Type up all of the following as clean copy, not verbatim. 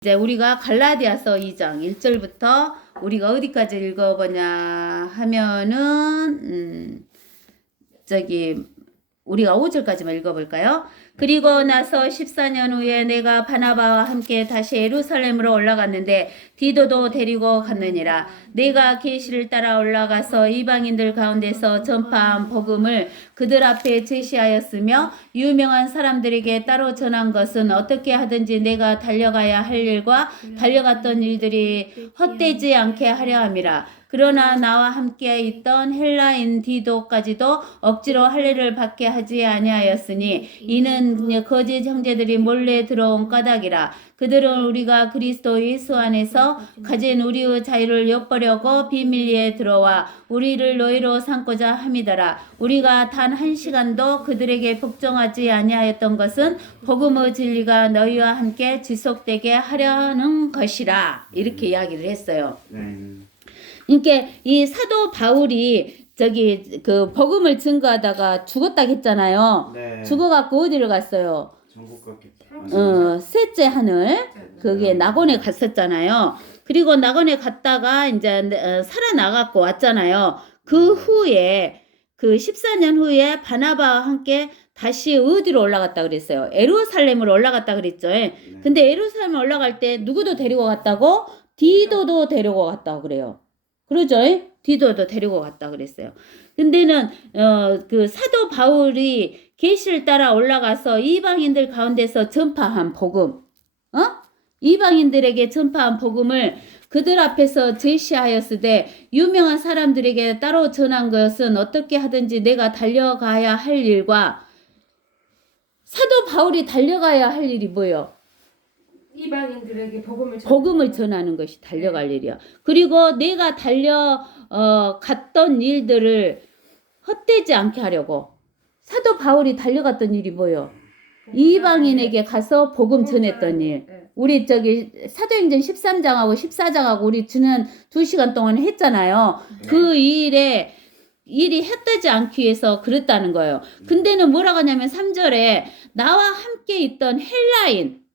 이제 우리가 갈라디아서 2장 1절부터 우리가 어디까지 읽어보냐 하면은 우리가 5절까지만 읽어볼까요? 그리고 나서 14년 후에 내가 바나바와 함께 다시 예루살렘으로 올라갔는데 디도도 데리고 갔느니라. 내가 계시를 따라 올라가서 이방인들 가운데서 전파한 복음을 그들 앞에 제시하였으며 유명한 사람들에게 따로 전한 것은 어떻게 하든지 내가 달려가야 할 일과 달려갔던 일들이 헛되지 않게 하려 함이라. 그러나 나와 함께 있던 헬라인 디도까지도 억지로 할례를 받게 하지 아니하였으니 이는 거짓 형제들이 몰래 들어온 까닭이라. 그들은 우리가 그리스도 예수 안에서 가진 우리의 자유를 엿보려고 비밀리에 들어와 우리를 노예로 삼고자 함이더라. 우리가 단 한 시간도 그들에게 복종하지 아니하였던 것은 복음의 진리가 너희와 함께 지속되게 하려는 것이라. 이렇게 이야기를 했어요. 그러니까 이 사도 바울이 그 복음을 증거하다가 죽었다 했잖아요. 네. 죽어갖고 어디를 갔어요? 천국 갔겠죠. 셋째 하늘 그게 낙원에 갔었잖아요. 그리고 낙원에 갔다가 이제 살아나갖고 왔잖아요. 그 후에 그 14년 후에 바나바와 함께 다시 어디로 올라갔다 그랬어요? 예루살렘으로 올라갔다 그랬죠. 근데 예루살렘 올라갈 때 누구도 데리고 갔다고? 디도도 데리고 갔다고 그래요. 그러죠? 디도도 데리고 갔다 그랬어요. 근데는 그 사도 바울이 계시를 따라 올라가서 이방인들 가운데서 전파한 복음, 이방인들에게 전파한 복음을 그들 앞에서 제시하였으되 유명한 사람들에게 따로 전한 것은 어떻게 하든지 내가 달려가야 할 일과 사도 바울이 달려가야 할 일이 뭐예요? 이방인들에게 복음을 전하는 것이 달려갈 일이야. 그리고 내가 갔던 일들을 헛되지 않게 하려고 사도 바울이 달려갔던 일이 뭐예요? 이방인에게 가서 복음 전했던 일. 우리 사도행전 13장하고 14장하고 우리 지난 2시간 동안 했잖아요. 그 일이 헛되지 않기 위해서 그랬다는 거예요. 근데는 뭐라고 하냐면 3절에 나와 함께 있던 헬라인은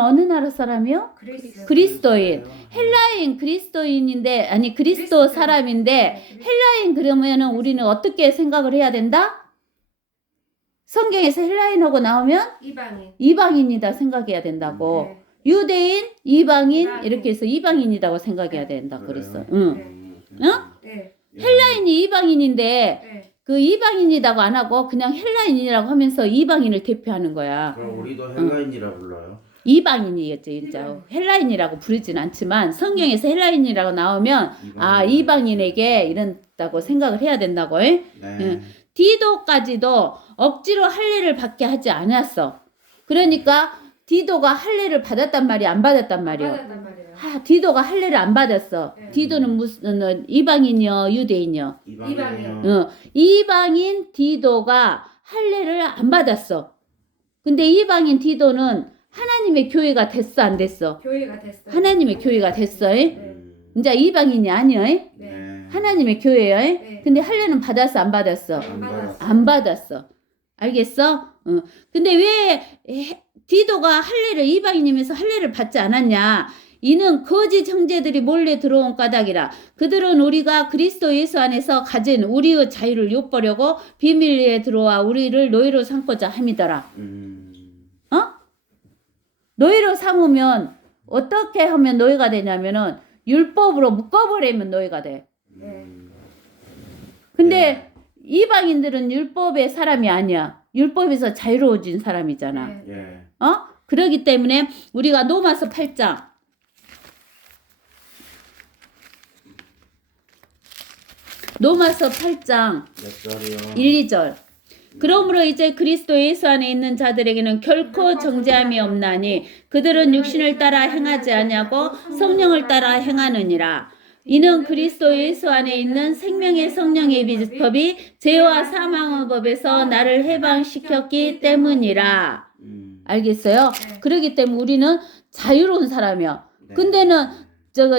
어느 나라 사람이요? 그리스도인. 헬라인 그리스도인인데 그리스도 사람인데 헬라인 그러면은 우리는 어떻게 생각을 해야 된다? 성경에서 헬라인하고 나오면 이방인이다 생각해야 된다고. 유대인, 이방인 이렇게 해서 이방인이라고 생각해야 된다 그랬어. 헬라인이 이방인인데 그 이방인이라고 안 하고 그냥 헬라인이라고 하면서 이방인을 대표하는 거야. 그럼 우리도 헬라인이라 불러요? 이방인이겠죠. 진짜 헬라인이라고 부르진 않지만 성경에서 헬라인이라고 나오면 이방인에게 이런다고 생각을 해야 된다고. 네. 디도까지도 억지로 할례를 받게 하지 않았어. 그러니까 디도가 할례를 받았단 말이야, 안 받았단 말이야? 디도가 할례를 안 받았어. 디도는 무슨 이방인이요, 유대인이요? 이방인이요. 이방인 디도가 할례를 안 받았어. 근데 이방인 디도는 하나님의 교회가 됐어, 안 됐어? 교회가 됐어. 하나님의 교회가 됐어. 이제 이방인이 아니야. 하나님의 교회야. 근데 할례는 받았어, 안 받았어? 안 받았어. 알겠어? 근데 왜 디도가 이방인이면서 할례를 받지 않았냐? 이는 거짓 형제들이 몰래 들어온 까닭이라. 그들은 우리가 그리스도 예수 안에서 가진 우리의 자유를 엿보려고 비밀리에 들어와 우리를 노예로 삼고자 함이더라. 노예로 삼으면 어떻게 하면 노예가 되냐면은 율법으로 묶어버리면 노예가 돼. 근데 이방인들은 율법의 사람이 아니야. 율법에서 자유로워진 사람이잖아. 그러기 때문에 우리가 로마서 8장 몇 절이요? 1, 2절. 그러므로 이제 그리스도 예수 안에 있는 자들에게는 결코 정죄함이 없나니 그들은 육신을 따라 행하지 아니하고 성령을 따라 행하느니라. 이는 그리스도 예수 안에 있는 생명의 성령의 법이 죄와 사망의 법에서 나를 해방시켰기 때문이라. 알겠어요? 그렇기 때문에 우리는 자유로운 사람이야. 근데는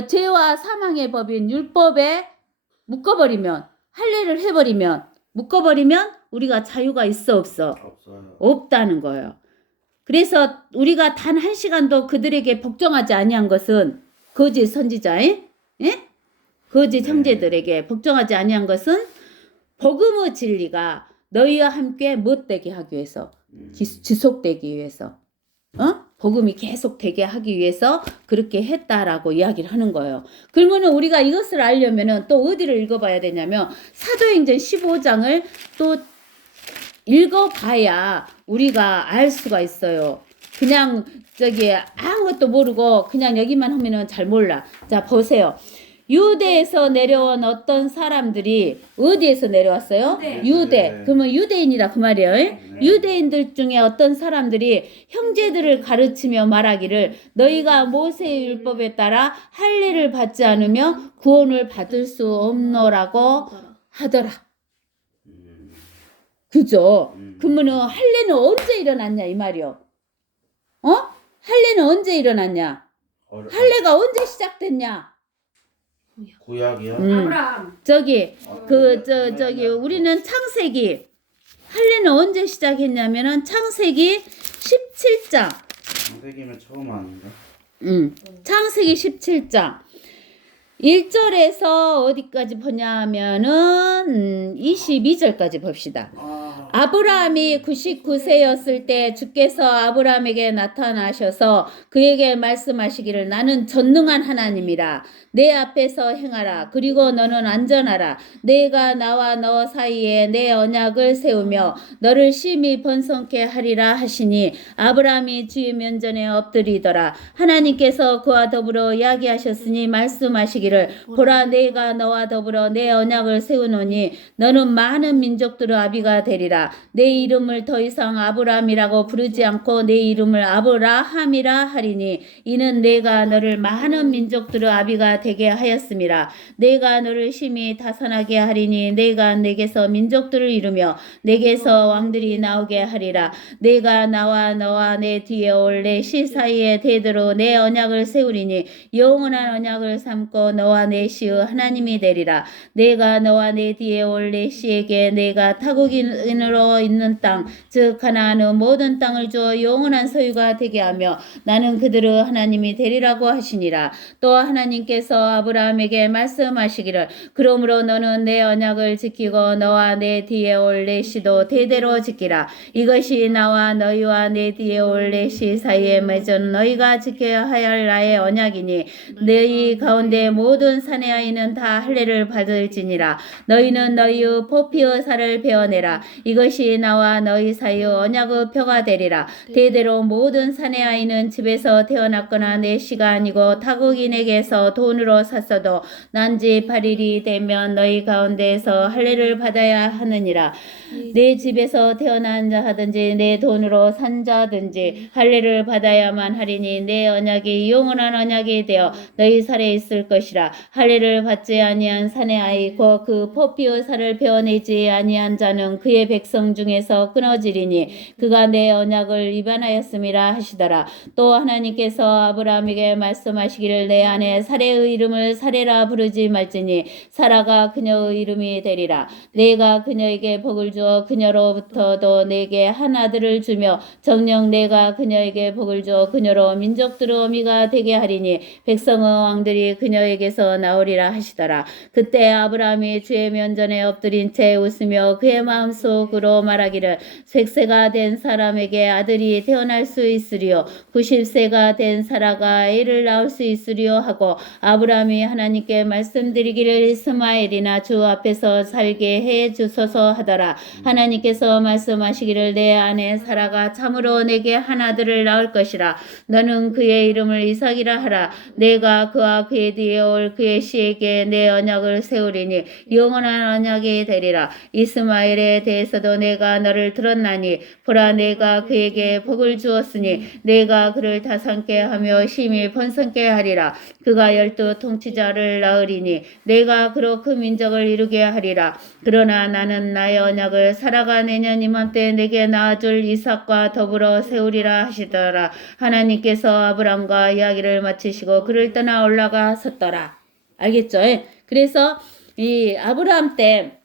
죄와 사망의 법인 율법에 묶어버리면, 할례를 해버리면, 묶어버리면 우리가 자유가 있어 없어? 없어요. 없다는 거예요. 그래서 우리가 단 한 시간도 그들에게 복종하지 아니한 것은 거짓 선지자, 예? 거짓 형제들에게 복종하지 아니한 것은 복음의 진리가 너희와 함께 못되게 하기 위해서, 지속되기 위해서, 복음이 계속 되게 하기 위해서 그렇게 했다라고 이야기를 하는 거예요. 그러면은 우리가 이것을 알려면은 또 어디를 읽어봐야 되냐면 사도행전 15장을 또 읽어봐야 우리가 알 수가 있어요. 그냥 아무것도 모르고 그냥 여기만 하면은 잘 몰라. 자, 보세요. 유대에서 내려온 어떤 사람들이 어디에서 내려왔어요? 유대. 그러면 유대인이라 그 말이에요. 유대인들 중에 어떤 사람들이 형제들을 가르치며 말하기를 너희가 모세의 율법에 따라 할례를 받지 않으며 구원을 받을 수 없노라고 하더라. 그죠? 그러면은 할례는 언제 일어났냐 이 말이요. 할례는 언제 일어났냐? 할례가 언제 시작됐냐? 구약이요? 아브라함. 우리는 창세기, 할례는 언제 시작했냐면은 창세기 17장. 선생님은 처음 아닌가? 창세기 17장. 1절에서 어디까지 보냐면은 22절까지 봅시다. 아브라함이 99세였을 때 주께서 아브라함에게 나타나셔서 그에게 말씀하시기를 나는 전능한 하나님이라 내 앞에서 행하라. 그리고 너는 안전하라. 내가 나와 너 사이에 내 언약을 세우며 너를 심히 번성케 하리라 하시니 아브라함이 주의 면전에 엎드리더라. 하나님께서 그와 더불어 이야기하셨으니 말씀하시기를 보라 내가 너와 더불어 내 언약을 세우노니 너는 많은 민족들의 아비가 되리라. 내 이름을 더 이상 아브라함이라고 부르지 않고 내 이름을 아브라함이라 하리니 이는 내가 너를 많은 민족들의 아비가 되게 하였음이라. 내가 너를 심히 다산하게 하리니 내가 내게서 민족들을 이루며 내게서 왕들이 나오게 하리라. 내가 나와 너와 내 뒤에 올 내 시 사이에 대대로 내 언약을 세우리니 영원한 언약을 삼고 너와 내 시의 하나님이 되리라. 내가 너와 내 뒤에 올 내 시에게 내가 타국인으로 있는 땅 즉 가나안의 모든 땅을 주어 영원한 소유가 되게 하며 나는 그들의 하나님이 되리라고 하시니라. 또 하나님께서 아브라함에게 말씀하시기를 그러므로 너는 내 언약을 지키고 너와 내 뒤에 올 내 시도 대대로 지키라. 이것이 나와 너희와 내 뒤에 올 내 시 사이에 맺은 너희가 지켜야 할 나의 언약이니 너희 가운데 모든 사내 아이는 다 할례를 받을지니라. 너희는 너희의 포피의 살을 베어내라. 이것이 나와 너희 사이의 언약의 표가 되리라. 대대로 모든 사내 아이는 집에서 태어났거나 내 시가 아니고 타국인에게서 돈으로 샀어도 난지 8일이 되면 너희 가운데에서 할례를 받아야 하느니라. 내 집에서 태어난 자 하든지 내 돈으로 산 자든지 할례를 받아야만 하리니 내 언약이 영원한 언약이 되어 너희 살에 있을 것이라. 할례를 받지 아니한 사내 아이 곧 그 포피의 살을 베어내지 아니한 자는 그의 백성 중에서 끊어지리니 그가 내 언약을 위반하였음이라 하시더라. 또 하나님께서 아브라함에게 말씀하시기를 내 아내 사레의 이름을 사레라 부르지 말지니 사라가 그녀의 이름이 되리라. 내가 그녀에게 복을 주어 그녀로부터도 내게 한 아들을 주며 정녕 내가 그녀에게 복을 주어 그녀로 민족들의 어미가 되게 하리니 백성의 왕들이 그녀에게서 나오리라 하시더라. 그때 아브라함이 주의 면전에 엎드린 채 웃으며 그의 마음속으로 말하기를 100세가 된 사람에게 아들이 태어날 수 있으리요 90세가 된 사라가 애를 낳을 수 있으리요 하고 아브라함이 하나님께 말씀드리기를 이스마엘이나 주 앞에서 살게 해 주소서 하더라. 하나님께서 말씀하시기를 내 아내 사라가 참으로 내게 한 아들을 낳을 것이라. 너는 그의 이름을 이삭이라 하라. 내가 그와 그의 뒤에 올 그의 씨에게 내 언약을 세우리니 영원한 언약이 되리라. 이스마엘에 대해서도 내가 너를 들었나니 보라 내가 그에게 복을 주었으니 내가 그를 다산케 하며 심히 번성케 하리라. 그가 12 통치자를 낳으리니 내가 그로 그 민족을 이루게 하리라. 그러나 나는 나의 언약을 사라가 내년 이맘때 내게 낳아줄 이삭과 더불어 세우리라 하시더라. 하나님께서 아브람과 이야기를 마치시고 그를 떠나 올라가 섰더라. 알겠죠? 그래서 이 아브람 때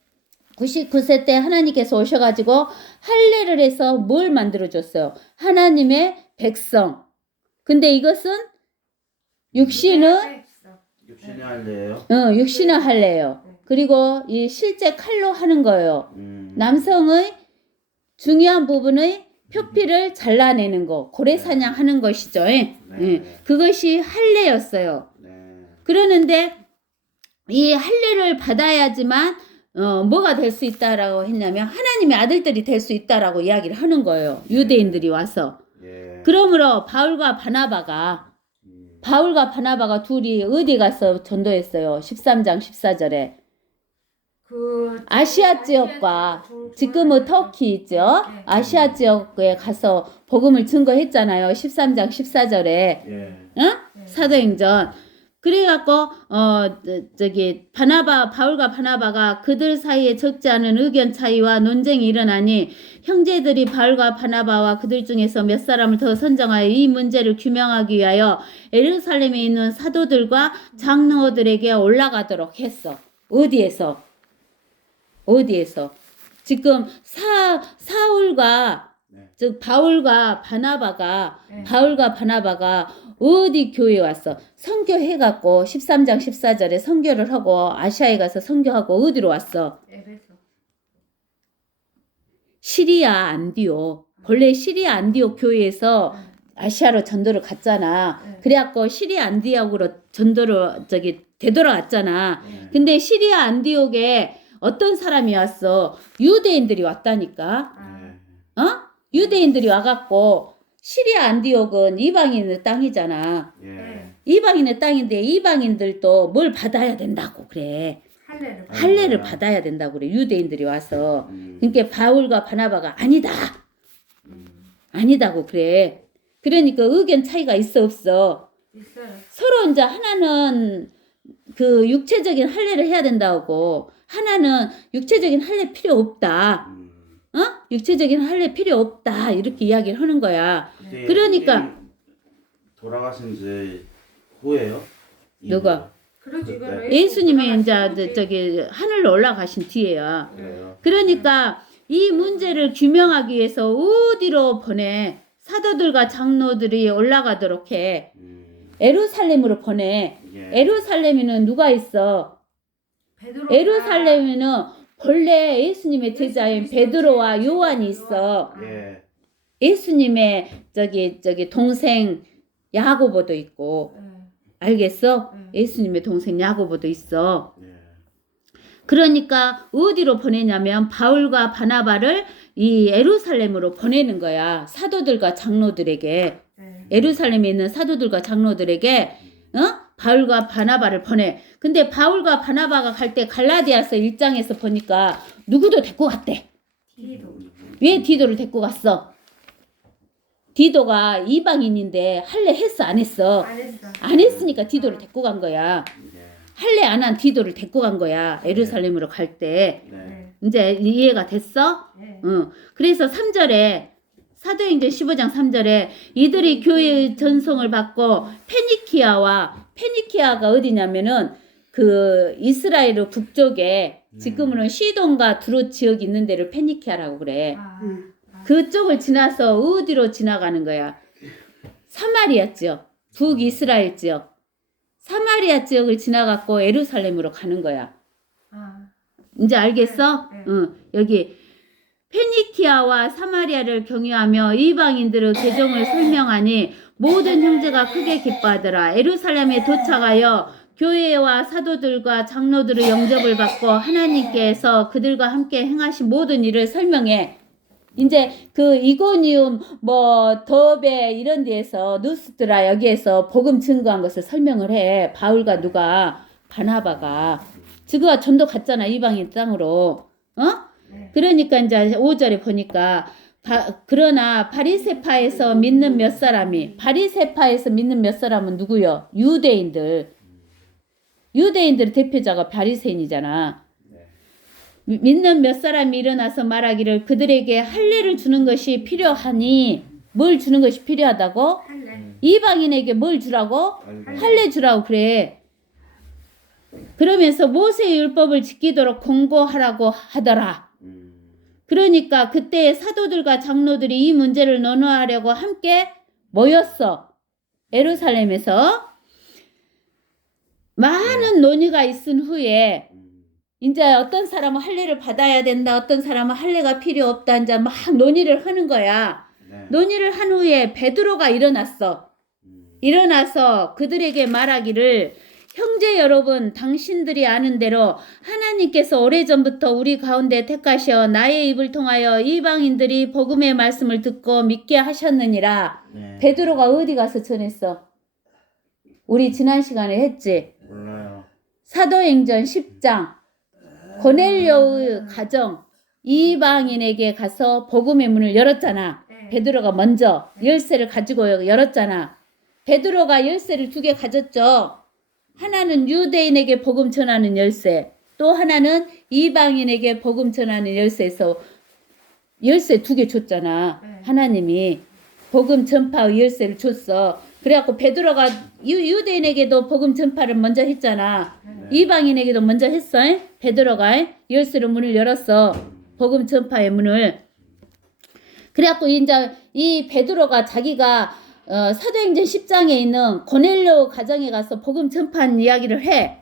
99세 때 하나님께서 오셔가지고 할례를 해서 뭘 만들어줬어요? 하나님의 백성. 근데 이것은 육신의 육신이 할래요? 육신의 할례예요. 그리고 이 실제 칼로 하는 거예요. 남성의 중요한 부분의 표피를 잘라내는 거, 고래사냥 하는 것이죠. 그것이 할례였어요. 네. 그러는데 이 할례를 받아야지만 뭐가 될 수 있다라고 했냐면 하나님의 아들들이 될 수 있다라고 이야기를 하는 거예요. 유대인들이 와서. 예. 그러므로 바울과 바나바가 둘이 어디 가서 전도했어요? 13장 14절에. 그 아시아 지역과 지금의 터키 있죠? 아시아 지역에 가서 복음을 증거했잖아요. 13장 14절에. 예. 사도행전. 그래갖고 바울과 바나바가 그들 사이에 적지 않은 의견 차이와 논쟁이 일어나니 형제들이 바울과 바나바와 그들 중에서 몇 사람을 더 선정하여 이 문제를 규명하기 위하여 예루살렘에 있는 사도들과 장로들에게 올라가도록 했어. 어디에서? 지금 사울과 네. 즉 바울과 바나바가 어디 교회에 왔어? 선교해갖고 13장 14절에 선교를 하고 아시아에 가서 선교하고 어디로 왔어? 에베소. 시리아 안디옥. 본래 시리아 안디옥 교회에서 아시아로 전도를 갔잖아. 그래갖고 시리아 안디옥으로 전도를 되돌아왔잖아. 근데 시리아 안디옥에 어떤 사람이 왔어? 유대인들이 왔다니까. 유대인들이 와갖고 시리아 안디옥은 이방인의 땅이잖아. 예. 이방인의 땅인데 이방인들도 뭘 받아야 된다고 그래. 할례를 받아야 된다고 그래. 유대인들이 와서. 그러니까 바울과 바나바가 아니다고 그래. 그러니까 의견 차이가 있어 없어? 있어요. 서로 이제 하나는 그 육체적인 할례를 해야 된다고, 하나는 육체적인 할례 필요 없다. 육체적인 할례 필요 없다. 이렇게 이야기를 하는 거야. 그때 그러니까 예수님 돌아가신 지 후에요? 누가? 그러지 그때. 예수님이 이제 하늘로 올라가신 뒤에야. 그래요. 그러니까 이 문제를 규명하기 위해서 어디로 보내? 사도들과 장로들이 올라가도록 해. 에루살렘으로 보내. 예. 에루살렘에는 누가 있어? 에루살렘에는 본래 예수님의 제자인 베드로와 요한이 있어. 예. 예수님의 동생 야고보도 있고. 알겠어? 예수님의 동생 야고보도 있어. 예. 그러니까 어디로 보내냐면 바울과 바나바를 이 에루살렘으로 보내는 거야. 사도들과 장로들에게. 에루살렘에 있는 사도들과 장로들에게 바울과 바나바를 보내. 근데 바울과 바나바가 갈 때 갈라디아서 1장에서 보니까 누구도 데리고 갔대. 왜 디도를 데리고 갔어? 디도가 이방인인데 할례 했어 안 했어? 안 했으니까 디도를 데리고 간 거야. 예. 할례 안 한 디도를 데리고 간 거야. 에루살렘으로 갈 때. 네. 이제 이해가 됐어? 응. 그래서 3절에 사도행전 15장 3절에 이들이 교회의 전송을 받고 페니키아가 어디냐면은 그 이스라엘 북쪽에 지금으로는 시돈과 두로 지역이 있는 데를 페니키아라고 그래. 그쪽을 지나서 어디로 지나가는 거야? 사마리아 지역, 북이스라엘 지역. 사마리아 지역을 지나갖고 에루살렘으로 가는 거야. 이제 알겠어? 응. 여기 페니키아와 사마리아를 경유하며 이방인들의 개종을 설명하니 모든 형제가 크게 기뻐하더라. 에루살렘에 도착하여 교회와 사도들과 장로들의 영접을 받고 하나님께서 그들과 함께 행하신 모든 일을 설명해. 이제 그 이고니움 더베 이런 데에서 누스드라 여기에서 복음 증거한 것을 설명을 해. 바울과 누가? 바나바가. 지그가 전도 갔잖아. 이방인 땅으로. 그러니까 이제 5절에 보니까 그러나 바리새파에서 믿는 몇 사람은 누구요? 유대인들 대표자가 바리새인이잖아. 믿는 몇 사람이 일어나서 말하기를 그들에게 할례를 주는 것이 필요하니. 뭘 주는 것이 필요하다고? 이방인에게 뭘 주라고? 할례 주라고 그래. 그러면서 모세의 율법을 지키도록 권고하라고 하더라. 그러니까 그때 사도들과 장로들이 이 문제를 논의하려고 함께 모였어. 예루살렘에서 많은 논의가 있은 후에 이제 어떤 사람은 할례를 받아야 된다, 어떤 사람은 할례가 필요 없다, 이제 막 논의를 하는 거야. 네. 논의를 한 후에 베드로가 일어났어. 일어나서 그들에게 말하기를, 형제 여러분, 당신들이 아는 대로 하나님께서 오래전부터 우리 가운데 택하셔 나의 입을 통하여 이방인들이 복음의 말씀을 듣고 믿게 하셨느니라. 네. 베드로가 어디 가서 전했어? 우리 지난 시간에 했지. 몰라요. 사도행전 10장 고넬료의 가정 이방인에게 가서 복음의 문을 열었잖아. 네. 베드로가 먼저 열쇠를 가지고 열었잖아. 베드로가 열쇠를 2개 가졌죠. 하나는 유대인에게 복음 전하는 열쇠, 또 하나는 이방인에게 복음 전하는 열쇠에서 열쇠 2개 줬잖아. 네. 하나님이 복음 전파의 열쇠를 줬어. 그래갖고 베드로가 유대인에게도 복음 전파를 먼저 했잖아. 네. 이방인에게도 먼저 했어. 베드로가 열쇠로 문을 열었어. 복음 전파의 문을. 그래갖고 이제 이 베드로가 자기가 사도행전 10장에 있는 고넬료 가정에 가서 복음 전파한 이야기를 해.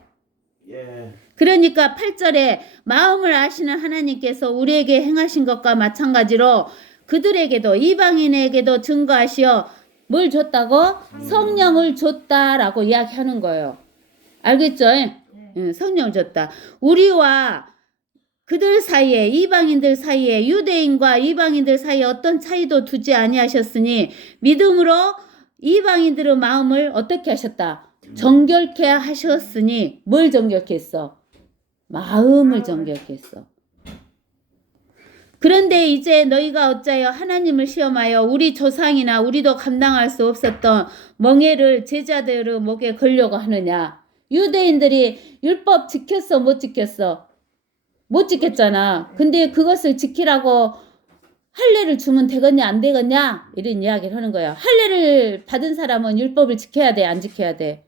예. 그러니까 8절에 마음을 아시는 하나님께서 우리에게 행하신 것과 마찬가지로 그들에게도 이방인에게도 증거하시어 뭘 줬다고? 성령을 줬다라고 이야기하는 거예요. 알겠죠? 응, 성령을 줬다. 우리와 그들 사이에, 이방인들 사이에, 유대인과 이방인들 사이에 어떤 차이도 두지 아니하셨으니 믿음으로 이방인들의 마음을 어떻게 하셨다? 정결케 하셨으니. 뭘 정결케 했어? 마음을 정결케 했어. 그런데 이제 너희가 어찌하여 하나님을 시험하여 우리 조상이나 우리도 감당할 수 없었던 멍에를 제자들의 목에 걸려고 하느냐? 유대인들이 율법 지켰어, 못 지켰어? 못 지켰잖아. 근데 그것을 지키라고 할례를 주면 되겠냐 안 되겠냐 이런 이야기를 하는 거야. 할례를 받은 사람은 율법을 지켜야 돼, 안 지켜야 돼?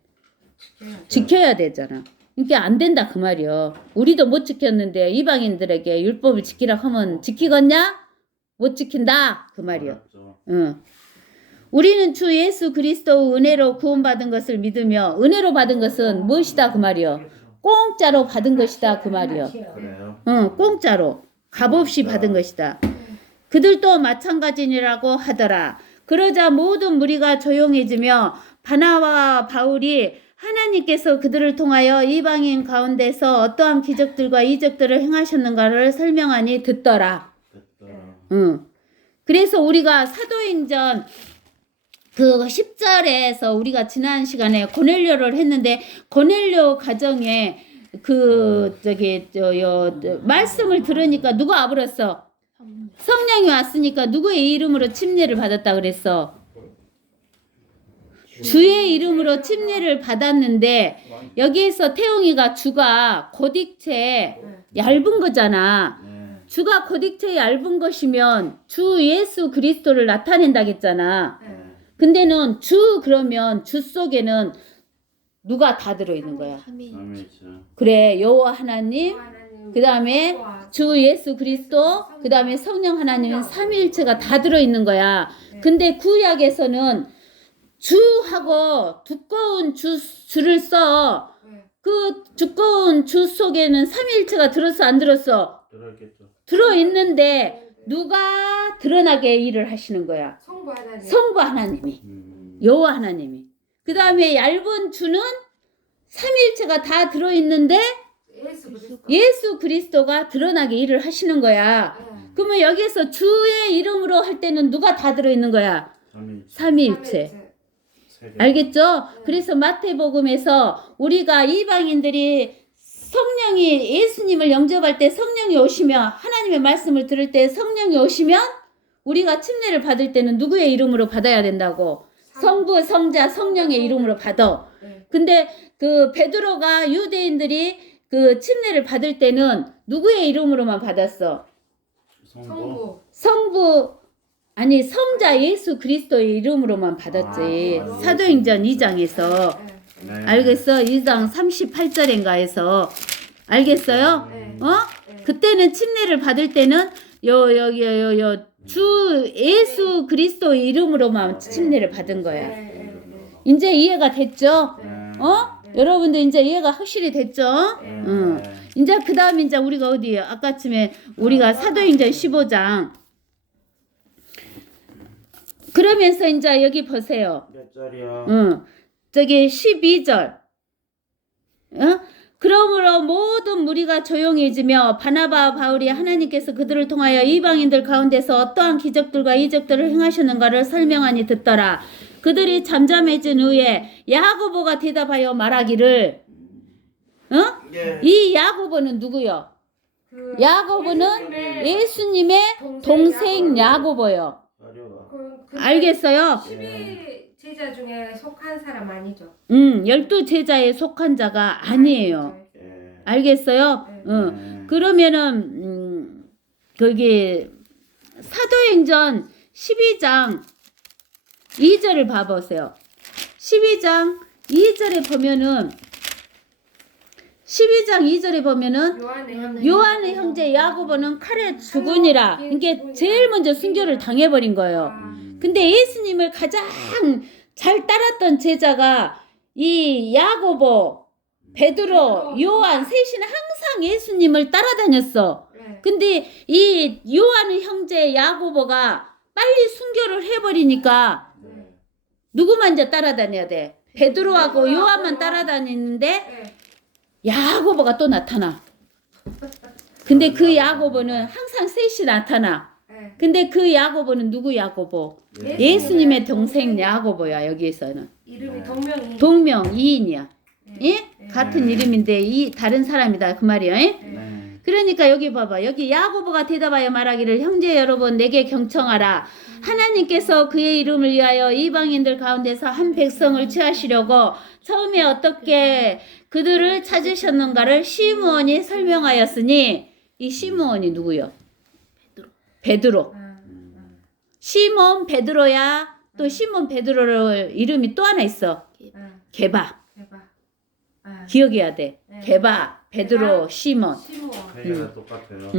지켜야 되잖아. 그러니까 안 된다 그 말이요. 우리도 못 지켰는데 이방인들에게 율법을 지키라고 하면 지키겠냐? 못 지킨다 그 말이요. 어렵죠. 응. 우리는 주 예수 그리스도 은혜로 구원받은 것을 믿으며 은혜로 받은 것은 무엇이다 그 말이요. 공짜로 받은 것이다 그 말이요. 그래요? 응, 공짜로 값없이 받은 것이다. 그들도 마찬가지니라고 하더라. 그러자 모든 무리가 조용해지며 바나바와 바울이 하나님께서 그들을 통하여 이방인 가운데서 어떠한 기적들과 이적들을 행하셨는가를 설명하니 듣더라. 됐다. 응. 그래서 우리가 사도행전 그 10절에서 우리가 지난 시간에 고넬료를 했는데 고넬료 가정에 말씀을 들으니까 누가 와버렸어? 성령이 왔으니까 누구의 이름으로 침례를 받았다 그랬어? 주의 이름으로 침례를 받았는데 여기에서 태용이가 주가 곧익체 얇은 거잖아. 네. 주가 곧익체 얇은 것이면 주 예수 그리스도를 나타낸다겠잖아. 근데는 그러면 주 속에는 누가 다 들어있는 거야? 삼일체. 그래, 여호와 하나님, 그 다음에 주 예수 그리스도, 그 다음에 성령 하나님은 삼위일체가 다 들어있는 거야. 근데 구약에서는 주하고 두꺼운 줄을 써. 그 두꺼운 줄 속에는 삼위일체가 들었어, 안 들었어? 들어있겠죠. 들어있는데 누가 드러나게 일을 하시는 거야? 성부 하나님이, 여호와 하나님이. 그 다음에 얇은 주는 삼위일체가 다 들어있는데 예수 그리스도가 드러나게 일을 하시는 거야. 그러면 여기에서 주의 이름으로 할 때는 누가 다 들어있는 거야? 삼위일체. 알겠죠? 그래서 마태복음에서 우리가 이방인들이 성령이 예수님을 영접할 때 성령이 오시면 하나님의 말씀을 들을 때 성령이 오시면 우리가 침례를 받을 때는 누구의 이름으로 받아야 된다고? 성부, 성자, 성령의 이름으로 받아. 근데 그 베드로가 유대인들이 그 침례를 받을 때는 누구의 이름으로만 받았어? 성부 아니 성자 예수 그리스도의 이름으로만 받았지. 사도행전 2장에서 네. 알겠어? 2장 38절인가에서 알겠어요? 네. 어? 그때는 침례를 받을 때는 주 예수 그리스도 이름으로만 침례를 받은 거야. 이제 이해가 됐죠? 어? 여러분들 이제 이해가 확실히 됐죠? 응. 이제 그 다음에 이제 우리가 어디에요? 아까쯤에 우리가 사도행전 15장. 그러면서 이제 여기 보세요. 몇 절이야? 응. 저기 12절. 어? 그러므로 모든 무리가 조용해지며 바나바와 바울이 하나님께서 그들을 통하여 이방인들 가운데서 어떠한 기적들과 이적들을 행하셨는가를 설명하니 듣더라. 그들이 잠잠해진 후에 야고보가 대답하여 말하기를 어? 예. 이 야고보는 누구요? 그 야고보는 예수님의 동생 야고보요. 자료가. 알겠어요? 12제자 중에 속한 사람 아니죠? 12제자에 속한 자가 아니에요. 예. 알겠어요? 응. 그러면은 거기 사도행전 12장 2절을 봐보세요. 12장 2절에 보면은 12장 2절에 보면은 요한의 형제 야고보는 칼에 죽으니라. 이게 제일 먼저 순교를 당해버린 거예요. 근데 예수님을 가장 잘 따랐던 제자가 이 야고보, 베드로, 요한 셋이는 항상 예수님을 따라다녔어. 근데 이 요한의 형제 야고보가 빨리 순교를 해버리니까 누구만 이제 따라다녀야 돼? 베드로하고 요한만 따라다니는데 야고보가 또 나타나. 근데 그 야고보는 항상 셋이 나타나. 근데 그 야고보는 누구 야고보? 예수님의 동생 야고보야. 여기에서는 이름이 동명이인이야. 예? 같은 이름인데 이 다른 사람이다 그 말이야. 예? 네. 그러니까 여기 봐봐. 여기 야고보가 대답하여 말하기를 형제 여러분 내게 경청하라. 하나님께서 그의 이름을 위하여 이방인들 가운데서 한 백성을 취하시려고 처음에 어떻게 그들을 찾으셨는가를 시므온이 설명하였으니 이 시므온이 누구요? 베드로. 시몬 베드로야. 또 시몬 베드로 이름이 또 하나 있어. 게바. 기억해야 돼. 게바, 베드로, 시몬. 회계가 똑같아요.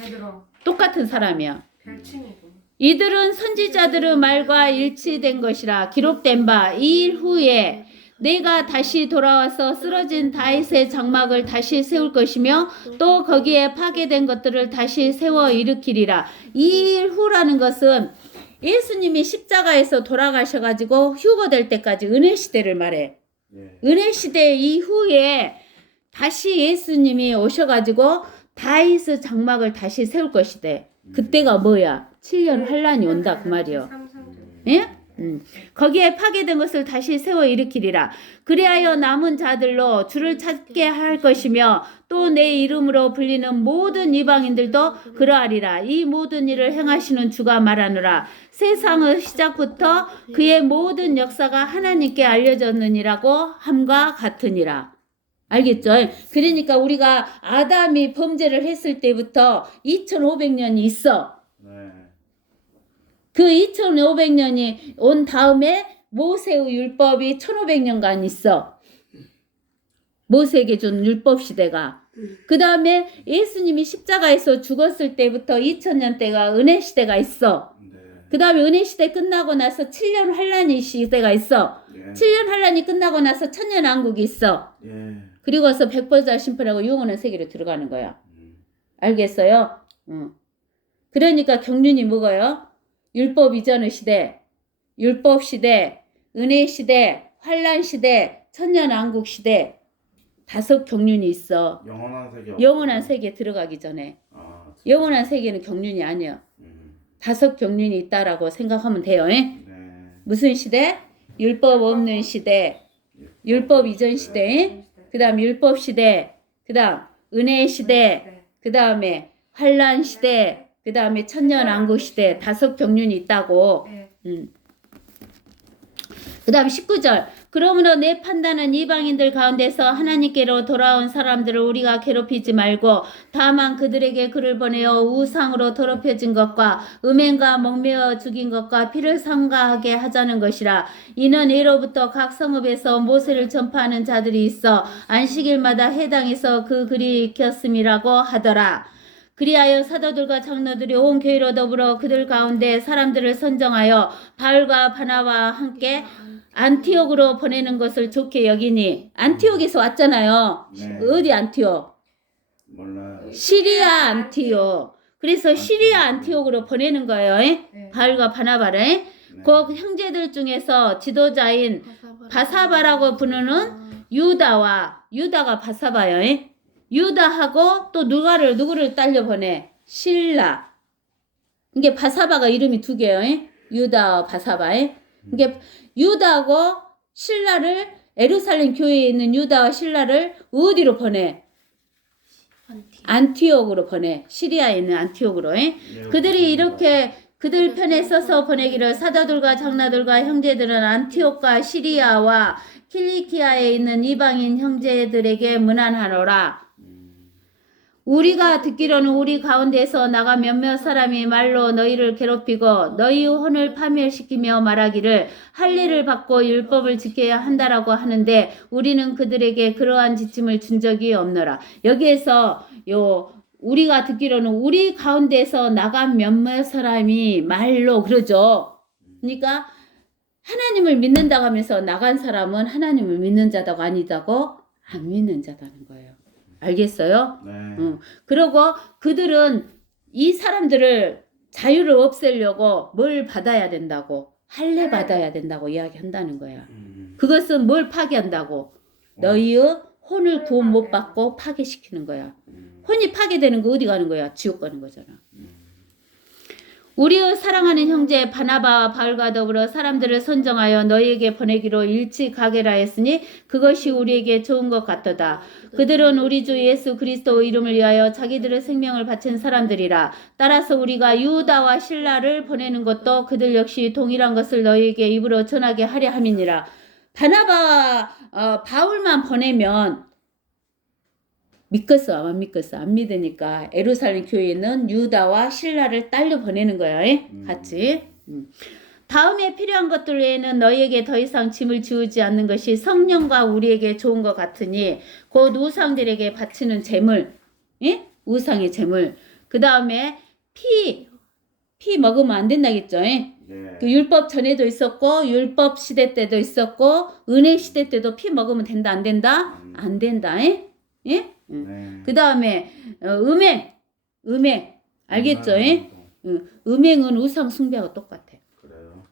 베드로 똑같은 사람이야. 별칭이고. 이들은 선지자들의 말과 일치된 것이라 기록된 바 이 일 후에 내가 다시 돌아와서 쓰러진 다윗의 장막을 다시 세울 것이며 또 거기에 파괴된 것들을 다시 세워 일으키리라. 이 일 후라는 것은 예수님이 십자가에서 돌아가셔가지고 휴거될 때까지 은혜 시대를 말해. 예. 은혜 시대 이후에 다시 예수님이 오셔가지고 다윗의 장막을 다시 세울 것이대. 그때가 뭐야? 7년 환란이 온다 그 말이요. 예? 거기에 파괴된 것을 다시 세워 일으키리라. 그리하여 남은 자들로 주를 찾게 할 것이며 또 내 이름으로 불리는 모든 이방인들도 그러하리라. 이 모든 일을 행하시는 주가 말하노라. 세상의 시작부터 그의 모든 역사가 하나님께 알려졌느니라고 함과 같으니라. 알겠죠? 그러니까 우리가 아담이 범죄를 했을 때부터 2500년이 있어. 네. 그 2500년이 온 다음에 모세의 율법이 1500년간 있어. 모세에게 준 율법 시대가. 그 다음에 예수님이 십자가에서 죽었을 때부터 2000년 때가 은혜 시대가 있어. 네. 그 다음에 은혜 시대 끝나고 나서 7년 환란이 시대가 있어. 예. 7년 환란이 끝나고 나서 천년 왕국이 있어. 예. 그리고서 백보자 심판하고 영원한 세계로 들어가는 거야. 알겠어요? 그러니까 경륜이 뭐가요? 율법 이전의 시대, 율법 시대, 은혜 시대, 환란 시대, 천년 왕국 시대 5 경륜이 있어. 영원한 세계. 영원한 세계에 들어가기 전에. 아, 영원한 세계는 경륜이 아니야. 음. 5 경륜이 있다라고 생각하면 돼요. 예? 네. 무슨 시대? 율법 없는 시대, 율법 이전 시대, 그 다음 율법 시대, 그 다음 은혜 시대, 그 다음에 환란 시대, 그 다음에 천년 왕국 시대 5 경륜이 있다고. 그 다음 19절. 그러므로 내 판단은 이방인들 가운데서 하나님께로 돌아온 사람들을 우리가 괴롭히지 말고 다만 그들에게 그를 보내어 우상으로 더럽혀진 것과 음행과 목매어 죽인 것과 피를 삼가하게 하자는 것이라. 이는 예로부터 각 성읍에서 모세를 전파하는 자들이 있어 안식일마다 해당해서 그 글이 익혔음이라고 하더라. 그리하여 사도들과 장로들이 온 교회로 더불어 그들 가운데 사람들을 선정하여 바울과 바나바와 함께 안티옥으로 보내는 것을 좋게 여기니. 안티옥에서 왔잖아요. 네. 어디 안티옥? 몰라. 시리아 안티옥. 그래서 시리아 안티옥으로 보내는 거예요. 네. 바울과 바나바를. 네. 그 형제들 중에서 지도자인 바사바라고 부르는 유다가 바사바요. 유다하고 또 누구를 딸려 보내? 실라. 이게 바사바가 이름이 두 개예요. 유다 바사바. 이게 유다하고 신라를 예루살렘 교회에 있는 유다와 신라를 어디로 보내? 안티옥으로 보내. 시리아에 있는 안티옥으로. 그들이 이렇게 그들 편에 서서 보내기를 사도들과 장로들과 형제들은 안티옥과 시리아와 킬리키아에 있는 이방인 형제들에게 문안하노라. 우리가 듣기로는 우리 가운데서 나가 몇몇 사람이 말로 너희를 괴롭히고 너희 혼을 파멸시키며 말하기를 할례를 받고 율법을 지켜야 한다라고 하는데 우리는 그들에게 그러한 지침을 준 적이 없노라. 여기에서 우리가 듣기로는 우리 가운데서 나간 몇몇 사람이 말로 그러죠. 그러니까 하나님을 믿는다고 하면서 나간 사람은 하나님을 믿는 자다고 아니다고 안 믿는 자다는 거예요. 알겠어요? 네. 그리고 그들은 이 사람들을 자유를 없애려고 뭘 받아야 된다고? 할례 받아야 된다고 이야기한다는 거야. 그것은 뭘 파괴한다고? 너희의 혼을 구원 못 받고 파괴시키는 거야. 혼이 파괴되는 거 어디 가는 거야? 지옥 가는 거잖아. 우리의 사랑하는 형제 바나바와 바울과 더불어 사람들을 선정하여 너희에게 보내기로 일치가게라 했으니 그것이 우리에게 좋은 것 같도다. 그들은 우리 주 예수 그리스도 이름을 위하여 자기들의 생명을 바친 사람들이라. 따라서 우리가 유다와 신라를 보내는 것도 그들 역시 동일한 것을 너희에게 입으로 전하게 하려 함이니라. 바나바와 바울만 보내면 믿겠어? 안 믿겠어? 안 믿으니까 예루살렘 교회에 있는 유다와 신라를 딸려 보내는 거예요. 같이. 다음에 필요한 것들 외에는 너희에게 더 이상 짐을 지우지 않는 것이 성령과 우리에게 좋은 것 같으니 곧 우상들에게 바치는 제물, 우상의 제물. 그 다음에 피 먹으면 안 된다겠죠. 네. 그 율법 전에도 있었고 율법 시대 때도 있었고 은혜 시대 때도 피 먹으면 된다 안 된다? 안 된다. 예? 네. 그 다음에 음행 알겠죠? 음행은 우상 숭배하고 똑같아. 그래요.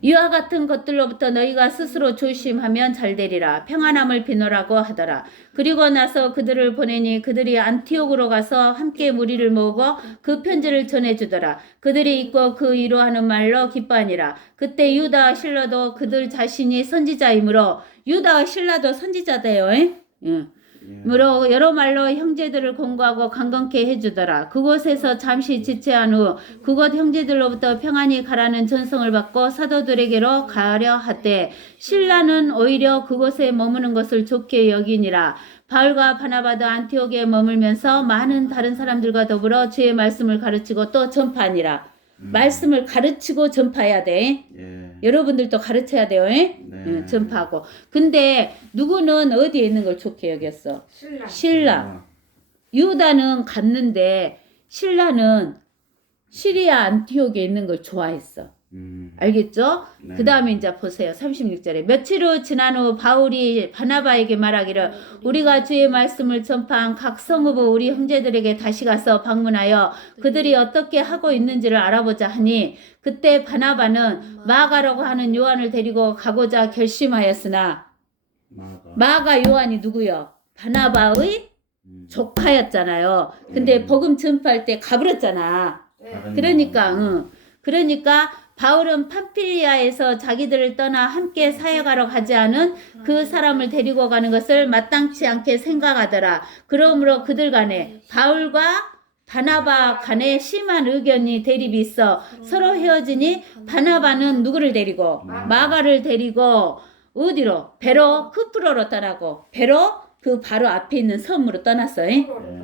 이와 같은 것들로부터 너희가 스스로 조심하면 잘 되리라. 평안함을 비노라고 하더라. 그리고 나서 그들을 보내니 그들이 안티옥으로 가서 함께 무리를 모으고 그 편지를 전해주더라. 그들이 읽고 그 위로하는 말로 기뻐하니라. 그때 유다와 신라도 그들 자신이 선지자이므로 유다와 신라도 선지자대요. 무로 여러 말로 형제들을 공고하고 강건케 해주더라. 그곳에서 잠시 지체한 후 그곳 형제들로부터 평안히 가라는 전성을 받고 사도들에게로 가려 하되 신라는 오히려 그곳에 머무는 것을 좋게 여기니라. 바울과 바나바도 안티옥에 머물면서 많은 다른 사람들과 더불어 주의 말씀을 가르치고 또 전파하니라. 말씀을 가르치고 전파해야 돼. 여러분들도 가르쳐야 돼요. 전파하고. 근데 누구는 어디에 있는 걸 좋게 여겼어? 신라. 유다는 갔는데 신라는 시리아 안티옥에 있는 걸 좋아했어. 알겠죠? 네. 그 다음에 이제 보세요. 36절에 며칠 후 지난 후 바울이 바나바에게 말하기를 우리가 주의 말씀을 전파한 각 성읍의 우리 형제들에게 다시 가서 방문하여 그들이 어떻게 하고 있는지를 알아보자 하니 그때 바나바는 마가라고 하는 요한을 데리고 가고자 결심하였으나 마가 요한이 누구요? 바나바의 조카였잖아요. 근데 복음 전파할 때 가버렸잖아. 그러니까 바울은 팜필리아에서 자기들을 떠나 함께 사역하러 가지 않은 그 사람을 데리고 가는 것을 마땅치 않게 생각하더라. 그러므로 그들 간에 바울과 바나바 간에 심한 의견이 대립이 있어 서로 헤어지니 바나바는 누구를 데리고 마가를 데리고 어디로? 베로 쿠프로로 떠나고 베로 그 바로 앞에 있는 섬으로 떠났어요.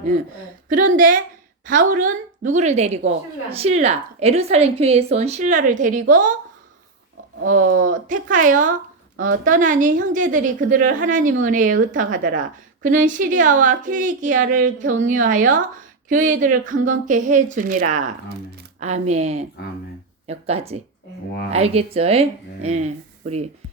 응. 그런데 바울은 누구를 데리고? 신라. 에루살렘 교회에서 온 신라를 데리고 택하여 떠나니 형제들이 그들을 하나님의 은혜에 의탁하더라. 그는 시리아와 킬리기아를 경유하여 교회들을 강건케 해 주니라. 아멘. 아멘. 아멘. 여기까지. 와. 알겠죠? 예. 우리